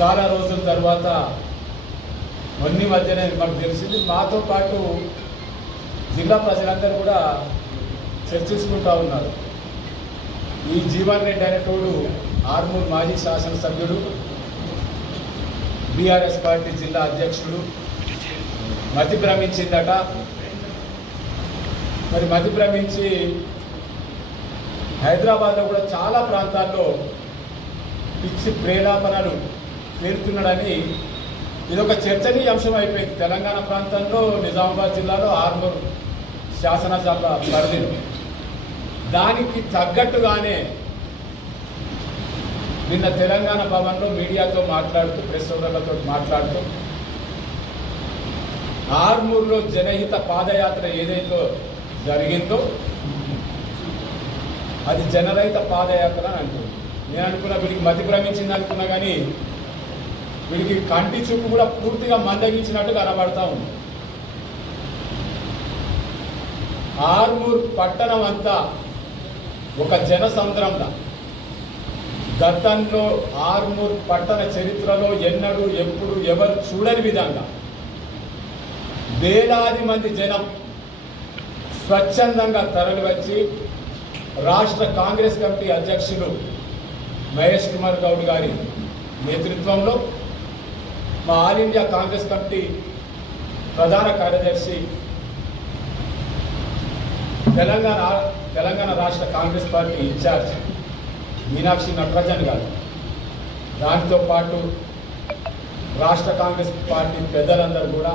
చాలా రోజుల తర్వాత మొన్న మధ్యనే మనకు తెలిసింది. మాతో పాటు జిల్లా ప్రజలందరూ కూడా చర్చించుకుంటా ఉన్నారు. ఈ జీవన్ రెడ్డి అనేటోడు ఆర్మూర్ మాజీ శాసనసభ్యుడు బీఆర్ఎస్ పార్టీ జిల్లా అధ్యక్షుడు మతి భ్రమించిందట మరి మతి భ్రమించి హైదరాబాద్లో కూడా చాలా ప్రాంతాల్లో పిచ్చి ప్రేలాపనలు పేరుతున్నాడని ఇది ఒక చర్చనీయాంశం అయిపోయింది. తెలంగాణ ప్రాంతంలో నిజామాబాద్ జిల్లాలో ఆర్మూర్ శాసనసభ పరిధిలో దానికి తగ్గట్టుగానే నిన్న తెలంగాణ భవన్లో మీడియాతో మాట్లాడుతూ ప్రెస్ సోదరులతో మాట్లాడుతూ ఆర్మూర్లో జనహిత పాదయాత్ర ఏదైతే జరిగిందో అది జనరహిత పాదయాత్ర అని అంటుంది నేను అనుకున్న వీడికి మతి భ్రమించింది అనుకున్నా కానీ వీరికి కంటి చూపు కూడా పూర్తిగా మందగించినట్టు కనబడతా ఉంది. ఆర్మూర్ పట్టణం అంతా ఒక జనసంద్రంలా. గతంలో ఆర్మూర్ పట్టణ చరిత్రలో ఎన్నడూ ఎప్పుడు ఎవరు చూడని విధంగా. వేలాది మంది జనం స్వచ్ఛందంగా తరలివచ్చి రాష్ట్ర కాంగ్రెస్ కమిటీ అధ్యక్షులు మహేష్ కుమార్ గౌడ్ గారి నేతృత్వంలో మా ఆల్ ఇండియా కాంగ్రెస్ కమిటీ ప్రధాన కార్యదర్శి తెలంగాణ తెలంగాణ రాష్ట్ర కాంగ్రెస్ పార్టీ ఇన్ఛార్జ్ మీనాక్షి నటరాజన్ గారు. దానితో పాటు రాష్ట్ర కాంగ్రెస్ పార్టీ పెద్దలందరూ కూడా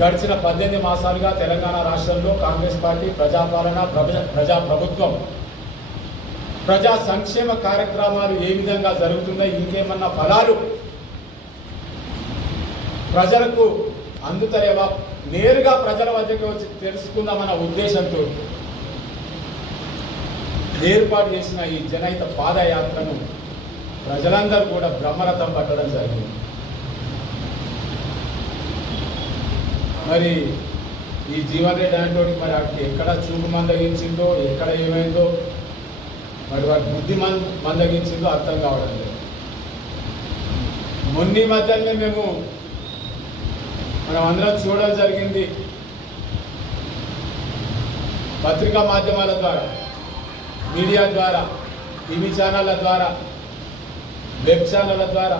గడిచిన పద్దెనిమిది మాసాలుగా తెలంగాణ రాష్ట్రంలో కాంగ్రెస్ పార్టీ ప్రజాపాలన ప్రజా ప్రజా ప్రభుత్వం ప్రజా సంక్షేమ కార్యక్రమాలు ఏ విధంగా జరుగుతున్నాయి ఇంకేమన్నా ఫలాలు ప్రజలకు అందుతలేవా నేరుగా ప్రజల వద్దకు వచ్చి తెలుసుకుందామన్న ఉద్దేశంతో ఏర్పాటు చేసిన ఈ జనహిత పాదయాత్రను ప్రజలందరూ కూడా బ్రహ్మరథం పట్టడం జరిగింది. మరి ఈ జీవన్ రెడ్డి అనేటోడికి మరి వాటికి ఎక్కడ చూపు మందగించిందో ఎక్కడ ఏమైందో మరి వాటి బుద్ధి మన్ మందగించిందో అర్థం కావడం లేదు. మొన్న మధ్యనే మేము మనం అందరం చూడడం జరిగింది. పత్రికా మాధ్యమాల ద్వారా మీడియా ద్వారా టీవీ ఛానళ్ళ ద్వారా వెబ్ ఛానళ్ళ ద్వారా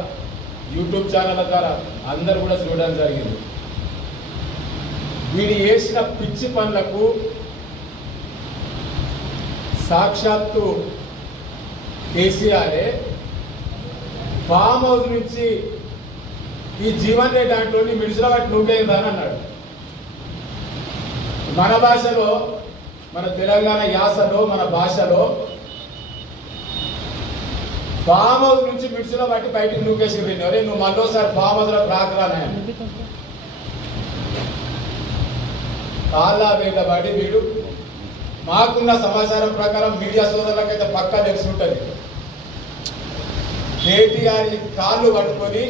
యూట్యూబ్ ఛానళ్ళ ద్వారా అందరూ కూడా చూడడం జరిగింది. వీడు వేసిన పిచ్చి పనులకు సాక్షాత్తు కేసీఆరే ఫామ్ హౌస్ నుంచి ఈ జీవన్ రెడ్డి దాంట్లో మిడిసిల వాటి అని అన్నాడు. మన భాషలో మన తెలంగాణ యాసలో మన భాషలో ఫామ్ హౌస్ నుంచి మిడిసిల బట్టి బయటికి నూకేసి పోయింది నువ్వు మళ్ళోసారి ఫామ్ హౌస్లో రాకరానే కాళ్ళ వీళ్ళ బడి వీడు. మాకున్న సమాచారం ప్రకారం మీడియా సోదరులకైతే పక్కా తెలిసి ఉంటుంది. కేటీఆర్ కాళ్ళు పట్టుకొని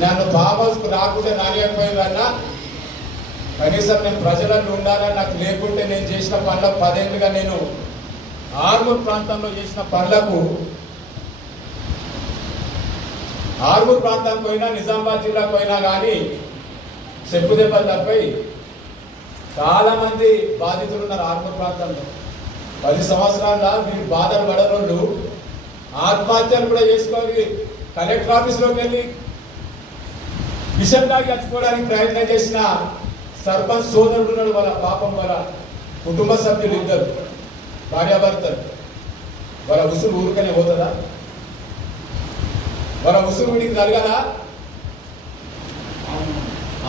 నన్ను బాబోస్కు రాకుండా రాకుంటే కనీసం నేను ప్రజలను ఉండాలని నాకు లేకుంటే నేను చేసిన పనులకు పదేళ్ళుగా నేను ఆర్మూర్ ప్రాంతంలో చేసిన పనులకు ఆర్మూర్ ప్రాంతానికి పోయినా నిజామాబాద్ జిల్లాకు పోయినా కానీ చెప్పు దెబ్బలు తప్పై చాలామంది బాధితులు ఉన్నారు ఆర్మూర్ ప్రాంతంలో. పది సంవత్సరాల మీరు బాధలు పడరోళ్ళు ఆత్మహత్యలు కూడా చేసుకోవాలి కలెక్టర్ ఆఫీస్లోకి వెళ్ళి విషంగా చచ్చిపోవడానికి ప్రయత్నం చేసిన సర్పంచ్ సోదరుడు ఉన్నాడు వాళ్ళ పాపం వాళ్ళ కుటుంబ సభ్యులు ఇద్దరు భార్యాభర్తలు. వాళ్ళ ఉసురు ఊరుకనే పోతుందా? వాళ్ళ ఉసురు వీడికి జరగదా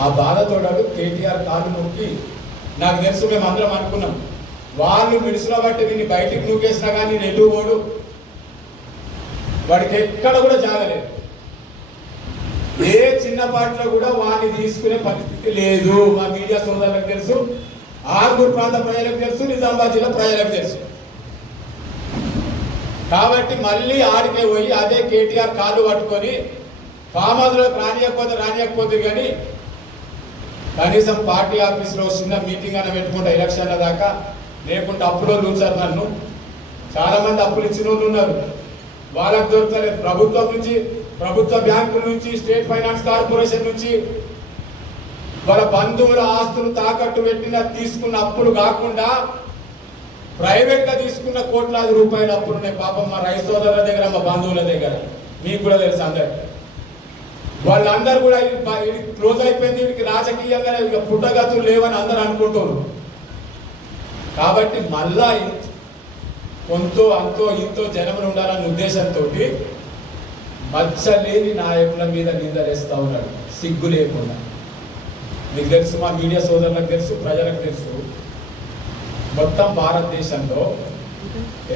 ఆ బాధతోడాడు కేటీఆర్ కాళ్ళు నొక్కి నాకు తెలుసు మేము అందరం అనుకున్నాం. వాళ్ళు మిడిసిలో బట్టి వీడిని బయటికి నూకేసినా కానీ నేను ఎటు పోడు? వాడికి ఎక్కడ కూడా జాగలేదు. ఏ చిన్నపాటిలో కూడా వాడిని తీసుకునే పరిస్థితి లేదు. మా మీడియా సోదరులకు తెలుసు ఆర్మూర్ ప్రాంత ప్రజలకు తెలుసు నిజామాబాద్ జిల్లా ప్రజలకు తెలుసు. కాబట్టి మళ్ళీ ఆడికే పోయి అదే కేటీఆర్ కాళ్ళు పట్టుకొని ఫామ్ హౌస్లోకి రానియకపోతే రానియకపోతే కానీ కనీసం పార్టీ ఆఫీస్లో చిన్న మీటింగ్ అని పెట్టుకుంటా ఎలక్షన్ల దాకా లేకుంటే అప్పులో ఉంచారు నన్ను. చాలామంది అప్పులు ఇచ్చిన వాళ్ళు ఉన్నారు. వాళ్ళకు దొరకలేదు. ప్రభుత్వం నుంచి ప్రభుత్వ బ్యాంకుల నుంచి స్టేట్ ఫైనాన్స్ కార్పొరేషన్ నుంచి వాళ్ళ బంధువుల ఆస్తులు తాకట్టు పెట్టిన తీసుకున్న అప్పులు కాకుండా ప్రైవేట్గా తీసుకున్న కోట్లాది రూపాయల అప్పులు ఉన్నాయి. పాపం మా రైతు సోదరుల దగ్గర మా బంధువుల దగ్గర. మీకు కూడా తెలుసు అందరు వాళ్ళందరూ కూడా ఇది క్లోజ్ అయిపోయింది. వీడికి రాజకీయంగా ఇక పుట్టగతులు లేవని అందరూ అనుకుంటున్నారు. కాబట్టి మళ్ళా కొంతో అంతో ఇంతో జనములు ఉండాలన్న ఉద్దేశంతో మచ్చలేని నాయకుల మీద నిందలేస్తూ ఉన్నాడు. సిగ్గు లేకుండా. మీకు తెలుసు మా మీడియా సోదరులకు తెలుసు ప్రజలకు తెలుసు. మొత్తం భారతదేశంలో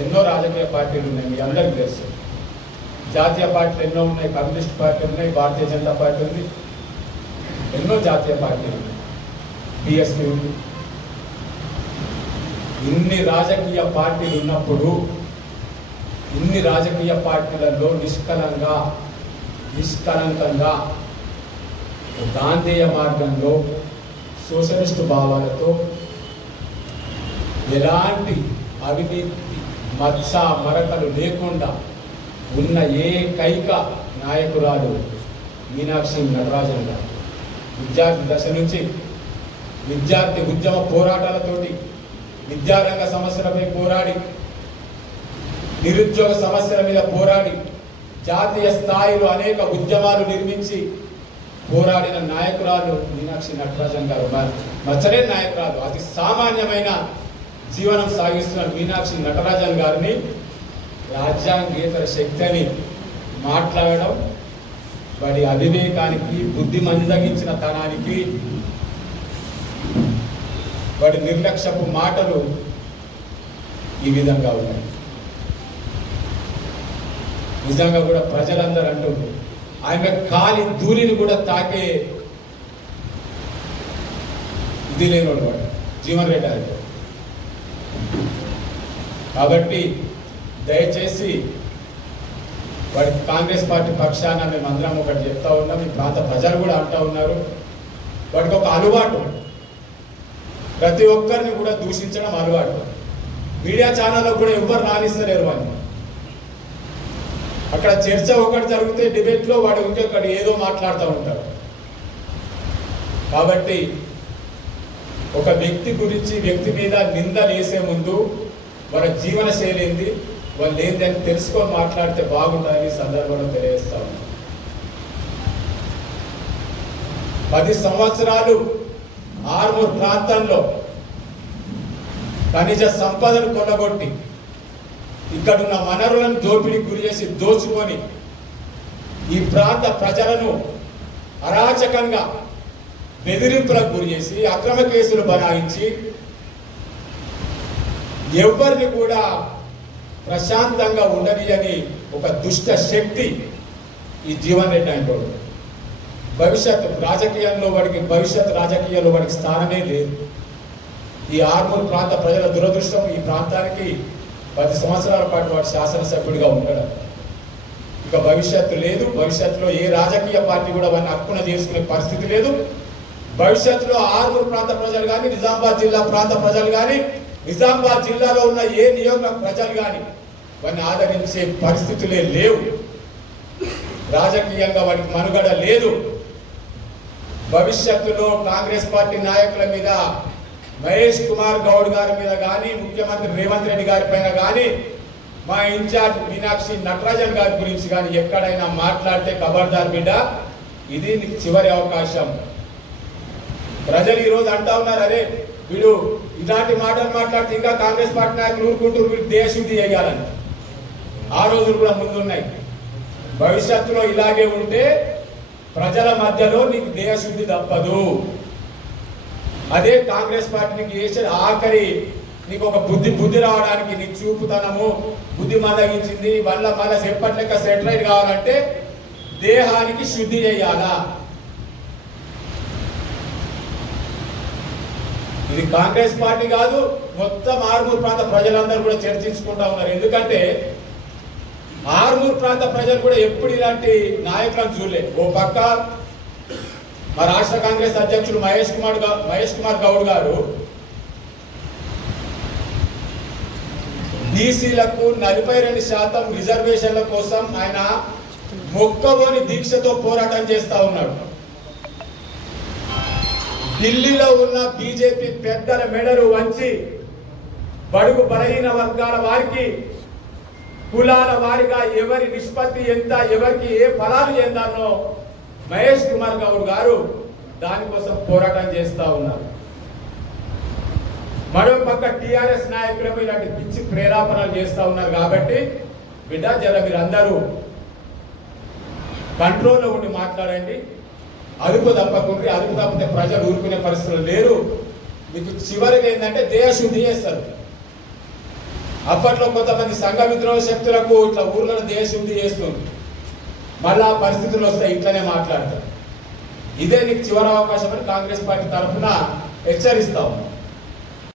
ఎన్నో రాజకీయ పార్టీలు ఉన్నాయి మీ అందరికీ తెలుసు. జాతీయ పార్టీలు ఎన్నో ఉన్నాయి కమ్యూనిస్ట్ పార్టీలు ఉన్నాయి భారతీయ జనతా పార్టీ ఉంది. ఎన్నో జాతీయ పార్టీలు ఉన్నాయి. బిఎస్పీ ఉంది ఇన్ని రాజకీయ పార్టీలు ఉన్నప్పుడు ఇన్ని రాజకీయ పార్టీలలో నిష్కలంగా నిష్కలంకంగా గాంధేయ మార్గంలో సోషలిస్ట్ భావాలతో ఎలాంటి అవినీతి మత్స మరకలు లేకుండా ఉన్న ఏకైక నాయకురాలు మీనాక్షి నటరాజన్ గారు. విద్యార్థి దశ నుంచి విద్యార్థి ఉద్యమ పోరాటాలతోటి విద్యారంగ సమస్యలపై పోరాడి నిరుద్యోగ సమస్యల మీద పోరాడి జాతీయ స్థాయిలో అనేక ఉద్యమాలు నిర్మించి పోరాడిన నాయకురాలు మీనాక్షి నటరాజన్ గారు. మ- నాయకురాలు. అతి సామాన్యమైన జీవనం సాగిస్తున్న మీనాక్షి నటరాజన్ గారిని రాజ్యాంగేతర శక్తి అని మాట్లాడడం వాడి అవివేకానికి బుద్ధి మందగించిన తనానికి వాడి నిర్లక్ష్యపు మాటలు ఈ విధంగా ఉన్నాయి. నిజంగా కూడా ప్రజలందరూ అంటుండ్రు ఆమె కాలి ధూళిని కూడా తాకే ఇది లేనోడు వాడు జీవన్ రెడ్డి గారు. కాబట్టి దయచేసి వాడి కాంగ్రెస్ పార్టీ పక్షాన మేము అందరం ఒకటి చెప్తా ఉన్నాం ఈ ప్రాంత ప్రజలు కూడా అంటా ఉన్నారు. వాడికి ఒక అలవాటు ప్రతి ఒక్కరిని కూడా దూషించడం అలవాటు. మీడియా ఛానల్లో కూడా ఎవ్వరు రాణిస్తలేరు వాడిని. అక్కడ చర్చ ఒకటి జరిగితే డిబేట్లో వాడు ఇంకొకటి ఏదో మాట్లాడుతూ ఉంటాడు. కాబట్టి ఒక వ్యక్తి గురించి వ్యక్తి మీద నింద వేసే ముందు వాళ్ళ జీవన శైలి ఏంది? వాళ్ళు ఏందని తెలుసుకొని మాట్లాడితే బాగుంటుందని ఈ సందర్భంలో తెలియజేస్తా పది సంవత్సరాలు ఆర్మూర్ ప్రాంతంలో ఖనిజ సంపదను కొల్లగొట్టి ఇక్కడున్న వనరులను దోపిడీకి గురి చేసి దోచుకొని ఈ ప్రాంత ప్రజలను అరాచకంగా బెదిరింపులకు గురి చేసి అక్రమ కేసులు బనాయించి ఎవరిని కూడా ప్రశాంతంగా ఉండనియని ఒక దుష్ట శక్తి ఈ జీవన్ రెడ్డి అంటాడు భవిష్యత్ రాజకీయంలో వాడికి భవిష్యత్ రాజకీయాల్లో వాడికి స్థానమే లేదు. ఈ ఆర్మూర్ ప్రాంత ప్రజల దురదృష్టం ఈ ప్రాంతానికి పది సంవత్సరాల పాటు వాడు శాసనసభ్యుడిగా ఉండడం. ఇక భవిష్యత్తు లేదు. భవిష్యత్తులో ఏ రాజకీయ పార్టీ కూడా వాడిని అక్కున చేసుకునే పరిస్థితి లేదు. భవిష్యత్తులో ఆర్మూర్ ప్రాంత ప్రజలు కానీ నిజామాబాద్ జిల్లా ప్రాంత ప్రజలు కానీ నిజామాబాద్ జిల్లాలో ఉన్న ఏ నియోజక ప్రజలు కానీ వాడిని ఆదరించే పరిస్థితులే లేవు. రాజకీయంగా వాడికి మనుగడ లేదు. భవిష్యత్తులో కాంగ్రెస్ పార్టీ నాయకుల మీద మహేష్ కుమార్ గౌడ్ గారి మీద కానీ ముఖ్యమంత్రి రేవంత్ రెడ్డి గారి పైన కానీ మా ఇన్ఛార్జ్ మీనాక్షి నటరాజన్ గారి గురించి కానీ ఎక్కడైనా మాట్లాడితే ఖబర్దార్ బిడ్డ. ఇది నీకు చివరి అవకాశం. ప్రజలు ఈరోజు అంటా ఉన్నారు అరే వీడు ఇలాంటి మాటలు మాట్లాడితే ఇంకా కాంగ్రెస్ పార్టీ నాయకులు ఊరుకుంటూ వీడు దేశుద్ధి చేయాలని ఆ రోజులు కూడా ముందున్నాయి. భవిష్యత్తులో ఇలాగే ఉంటే ప్రజల మధ్యలో నీకు దేహశుద్ధి తప్పదు. అదే కాంగ్రెస్ పార్టీ నీకు చేసే ఆఖరి నీకు ఒక బుద్ధి బుద్ధి రావడానికి నీ చూపుతనము బుద్ధి మందగించింది మళ్ళీ మళ్ళా ఎప్పటి సెటిలైట్ కావాలంటే దేహానికి శుద్ధి చేయాలా? ఇది కాంగ్రెస్ పార్టీ కాదు మొత్తం ఆర్మూర్ ప్రాంత ప్రజలందరూ కూడా చర్చించుకుంటా ఉన్నారు. ఎందుకంటే ఆర్మూర్ ప్రాంత ప్రజలు కూడా ఎప్పుడు ఇలాంటి నాయకులను చూడలే. ఓ పక్క మా రాష్ట్ర కాంగ్రెస్ అధ్యక్షుడు మహేష్ కుమార్ మహేష్ కుమార్ గౌడ్ గారు బీసీలకు నలభై రెండు శాతం రిజర్వేషన్ల కోసం ఆయన మొక్కబోని దీక్షతో పోరాటం చేస్తా ఉన్నాడు. ఢిల్లీలో ఉన్న బీజేపీ పెద్దల మెడలు వంచి బడుగు బలహీన వర్గాల వారికి కులాల వారిగా ఎవరి నిష్పత్తి ఎంత ఎవరికి ఏ ఫలాలు చెందానో మహేష్ కుమార్ గౌడ్ గారు దానికోసం పోరాటం చేస్తా ఉన్నారు. మరో పక్క టిఆర్ఎస్ నాయకులకు ఇలాంటి పిచ్చి ప్రేరాపణలు చేస్తా ఉన్నారు కాబట్టి బిడ్డ జర మీరు అందరూ కంట్రోల్లో ఉండి మాట్లాడండి. అదుపు తప్పకుండా అదుపు తప్పితే ప్రజలు ఊరుకునే పరిస్థితులు లేరు. మీకు చివరిగా ఏంటంటే దేశశుద్ధి చేస్తారు. అప్పట్లో కొంతమంది సంఘ విద్రోహ శక్తులకు ఇట్లా ఊర్లను దేశుద్ధి చేస్తుంది. మళ్ళా ఆ పరిస్థితులు వస్తాయి ఇట్లనే మాట్లాడతారు. ఇదే నీకు చివరి అవకాశం అని కాంగ్రెస్ పార్టీ తరఫున హెచ్చరిస్తాం